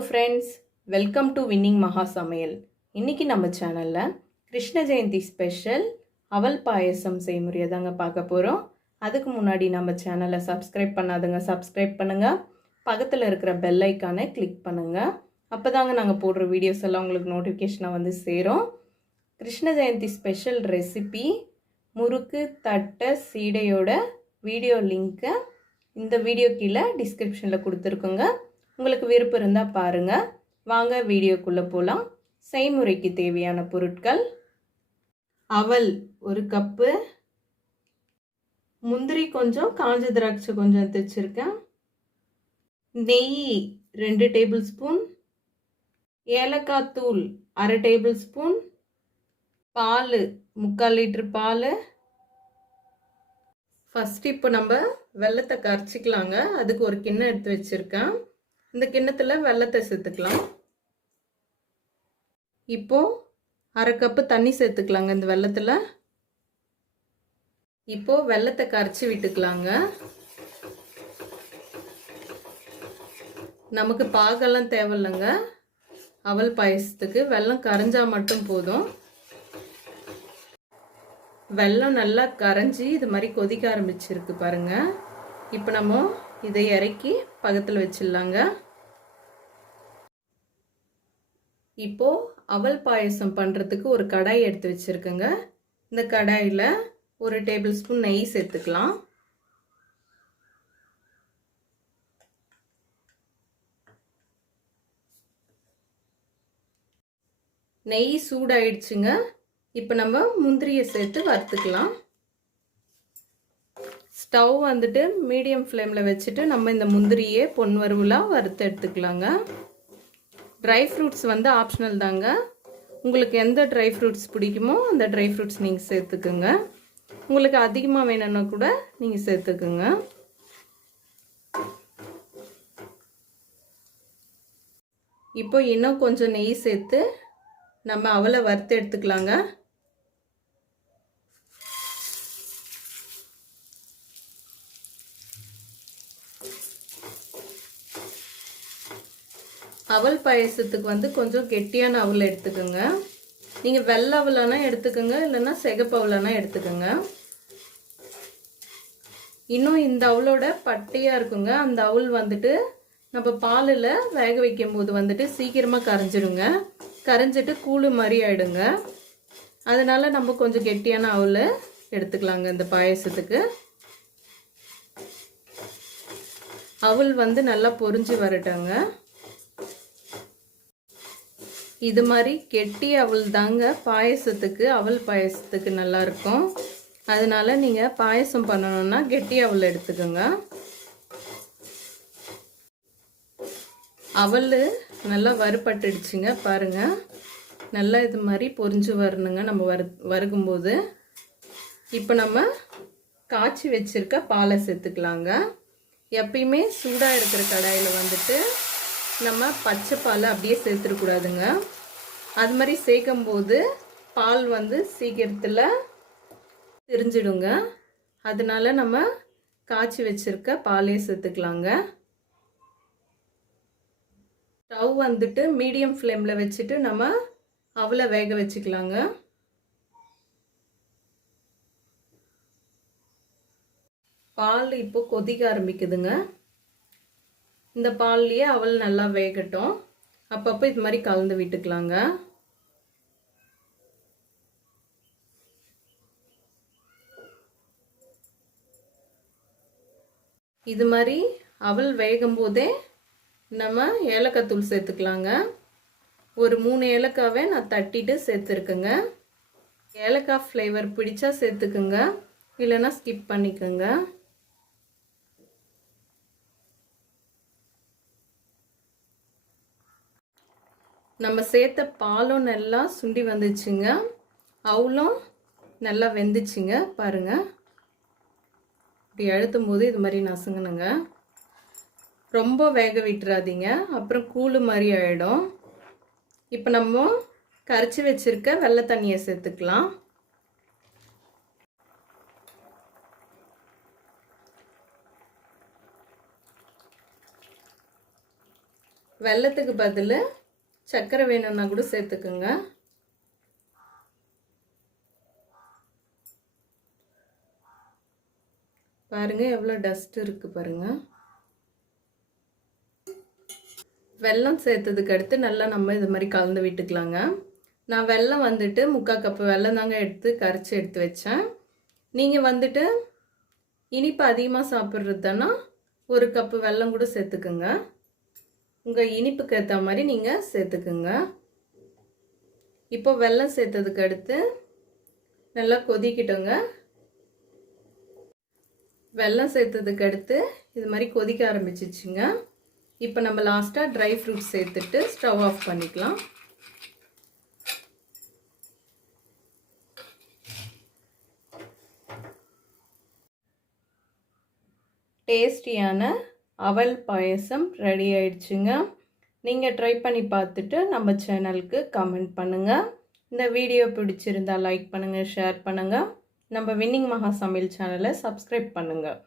friends, welcome to Winning Maha Samayal. இன்னைக்கு நம்ம சேனல்ல கிருஷ்ண ஜெயந்தி ஸ்பெஷல் அவல் பாயசம் செய்முறையை தாங்க பார்க்க போறோம். அதுக்கு முன்னாடி நம்ம சேனலை சப்ஸ்கிரைப் பண்ணாதவங்க சப்ஸ்கிரைப் பண்ணுங்க. பக்கத்துல இருக்கிற பெல் ஐகானை கிளிக் பண்ணுங்க. அப்பதாங்க நாங்க போடுற வீடியோஸ் எல்லாம் உங்களுக்கு நோட்டிஃபிகேஷனா வந்து சேரும். கிருஷ்ண ஜெயந்தி ஸ்பெஷல் ரெசிபி முறுக்கு தட்டை சீடையோட வீடியோ லிங்க்கை இந்த வீடியோ கீழே டிஸ்கிரிப்ஷனில் கொடுத்துருக்குங்க. உங்களுக்கு விருப்பம் இருந்தால் பாருங்கள். வாங்க வீடியோக்குள்ளே போகலாம். செய்முறைக்கு தேவையான பொருட்கள்: அவல் 1 கப்பு, முந்திரி கொஞ்சம், காஞ்ச திராட்சை கொஞ்சம் எடுத்து வச்சுருக்கேன், நெய் 2 டேபிள் ஸ்பூன், ஏலக்காய் தூள் 1/2 டேபிள் ஸ்பூன், பால் 3/4 லிட்டர் பால். ஃபஸ்ட்டு இப்போ நம்ம வெல்லத்தை கரைச்சிக்கலாங்க. அதுக்கு ஒரு கிண்ணம் எடுத்து வச்சுருக்கேன். இந்த கிண்ணத்தில் வெல்லத்தை சேர்த்துக்கலாம். இப்போ 1/2 கப்பு தண்ணி சேர்த்துக்கலாங்க இந்த வெல்லத்தில். இப்போ வெல்லத்தை கரைச்சி விட்டுக்கலாங்க. நமக்கு பாகெல்லாம் தேவையில்லைங்க. அவல் பாயசத்துக்கு வெல்லம் கரைஞ்சா மட்டும் போதும். வெல்லம் நல்லா கரைஞ்சி இது மாதிரி கொதிக்க ஆரம்பிச்சிருக்கு பாருங்க. இப்போ நம்ம இதை இறக்கி பக்கத்தில் வச்சிடலாங்க. இப்போ அவல் பாயசம் பண்ணுறதுக்கு ஒரு கடாய் எடுத்து வச்சிருக்கேங்க. இந்த கடாயில் 1 டேபிள் ஸ்பூன் நெய் சேர்த்துக்கலாம். நெய் சூடாயிடுச்சுங்க. இப்போ நம்ம முந்திரியை சேர்த்து வறுத்துக்கலாம். ஸ்டவ் வந்துட்டு மீடியம் ஃப்ளேமில் வச்சுட்டு நம்ம இந்த முந்திரியை பொன் வறுவலாக வறுத்து எடுத்துக்கலாங்க. ட்ரை ஃப்ரூட்ஸ் வந்து ஆப்ஷனல் தாங்க. உங்களுக்கு எந்த ட்ரை ஃப்ரூட்ஸ் பிடிக்குமோ அந்த ட்ரை ஃப்ரூட்ஸ் நீங்கள் சேர்த்துக்குங்க. உங்களுக்கு அதிகமாக வேணும்னா கூட நீங்கள் சேர்த்துக்குங்க. இப்போ இன்னும் கொஞ்சம் நெய் சேர்த்து நம்ம அவலை வறுத்து எடுத்துக்கலாங்க. அவல் பாயசத்துக்கு வந்து கொஞ்சம் கெட்டியான அவல் எடுத்துக்கோங்க. நீங்கள் வெள்ளை அவலானா எடுத்துக்கோங்க, இல்லைன்னா சிகப்பு அவலானா எடுத்துக்கோங்க. இன்னும் இந்த அவலோட பட்டையாக இருக்குங்க. அந்த அவல் வந்துட்டு நம்ம பாலில் வேக வைக்கும் போது வந்துட்டு சீக்கிரமாக கரைஞ்சிடுங்க. கரைஞ்சிட்டு கூழு மாதிரி ஆயிடுங்க. அதனால நம்ம கொஞ்சம் கெட்டியான அவல் எடுத்துக்கலாங்க இந்த பாயசத்துக்கு. அவல் வந்து நல்லா பொரிஞ்சு வரட்டாங்க. இது மாதிரி கெட்டி அவல் தாங்க பாயசத்துக்கு, அவல் பாயசத்துக்கு நல்லா இருக்கும். அதனால நீங்கள் பாயசம் பண்ணணும்னா கெட்டி அவல் எடுத்துக்கோங்க. அவல் நல்லா வறுபட்டுடுச்சுங்க பாருங்க. நல்லா இது மாதிரி பொரிஞ்சு வரணுங்க நம்ம வறுக்கும்போது. இப்போ நம்ம காய்ச்சி வச்சிருக்க பாலை சேர்த்துக்கலாங்க. எப்பயுமே சூடாக இருக்கிற கடாயில் வந்துட்டு நம்ம பச்சை பால் அப்படியே சேர்த்துடக்கூடாதுங்க. அது மாதிரி சேர்க்கும்போது பால் வந்து சீக்கிரத்தில் திரிஞ்சிடுங்க. அதனால நம்ம காய்ச்சி வச்சிருக்க பாலே சேர்த்துக்கலாங்க. ஸ்டவ் வந்துட்டு மீடியம் ஃப்ளேமில் வச்சுட்டு நம்ம அவலை வேக வச்சுக்கலாங்க. பால் இப்போ கொதிக்க ஆரம்பிக்குதுங்க. இந்த பால்லையே அவல் நல்லா வேகட்டும். அப்பப்போ இது மாதிரி கலந்து விட்டுக்கலாங்க. இது மாதிரி அவல் வேகும் போதே நம்ம ஏலக்காய் தூள் சேர்த்துக்கலாங்க. ஒரு 3 ஏலக்காவை நான் தட்டிட்டு சேர்த்துருக்குங்க. ஏலக்காய் ஃப்ளேவர் பிடிச்சா சேர்த்துக்குங்க, இல்லைன்னா ஸ்கிப் பண்ணிக்கோங்க. நம்ம சேர்த்த பாலும் நல்லா சுண்டி வந்துச்சுங்க. அவளும் நல்லா வெந்துச்சுங்க பாருங்க. இப்படி அழுத்தும் போது இது மாதிரி நசுங்கணுங்க. ரொம்ப வேக விட்டுறாதீங்க, அப்புறம் கூழு மாதிரி ஆயிடும். இப்போ நம்ம கரைச்சி வச்சிருக்க வெள்ளை தண்ணியை சேர்த்துக்கலாம். வெல்லத்துக்கு பதில் சர்க்கரை வேணும்னா கூட சேர்த்துக்குங்க. பாருங்க எவ்வளோ டஸ்ட் இருக்குது பாருங்கள். வெல்லம் சேர்த்ததுக்கு அடுத்து நல்லா நம்ம இது மாதிரி கலந்து விட்டுக்கலாங்க. நான் வெல்லம் வந்துட்டு 3/4 கப்பு வெல்லம் தாங்க கரைச்சி எடுத்து வச்சேன். நீங்கள் வந்துட்டு இனிப்பு அதிகமாக சாப்பிட்றதுனா 1 கப்பு வெல்லம் கூட சேர்த்துக்குங்க. உங்கள் இனிப்புக்கு ஏற்ற மாதிரி நீங்கள் சேர்த்துக்குங்க. இப்போ வெல்லம் சேர்த்ததுக்கு அடுத்து நல்லா கொதிக்கிட்டோங்க. வெல்லம் சேர்த்ததுக்கு அடுத்து இது மாதிரி கொதிக்க ஆரம்பிச்சிச்சுங்க. இப்போ நம்ம லாஸ்ட்டாக ட்ரை ஃப்ரூட்ஸ் சேர்த்துட்டு ஸ்டவ் ஆஃப் பண்ணிக்கலாம். டேஸ்டியான அவல் பாயசம் ரெடி ஆயிடுச்சுங்க. நீங்கள் ட்ரை பண்ணி பார்த்துட்டு நம்ம சேனலுக்கு கமெண்ட் பண்ணுங்கள். இந்த வீடியோ பிடிச்சிருந்தால் லைக் பண்ணுங்கள், ஷேர் பண்ணுங்கள். நம்ம வின்னிங் மகா சமையல் சேனலை சப்ஸ்கிரைப் பண்ணுங்கள்.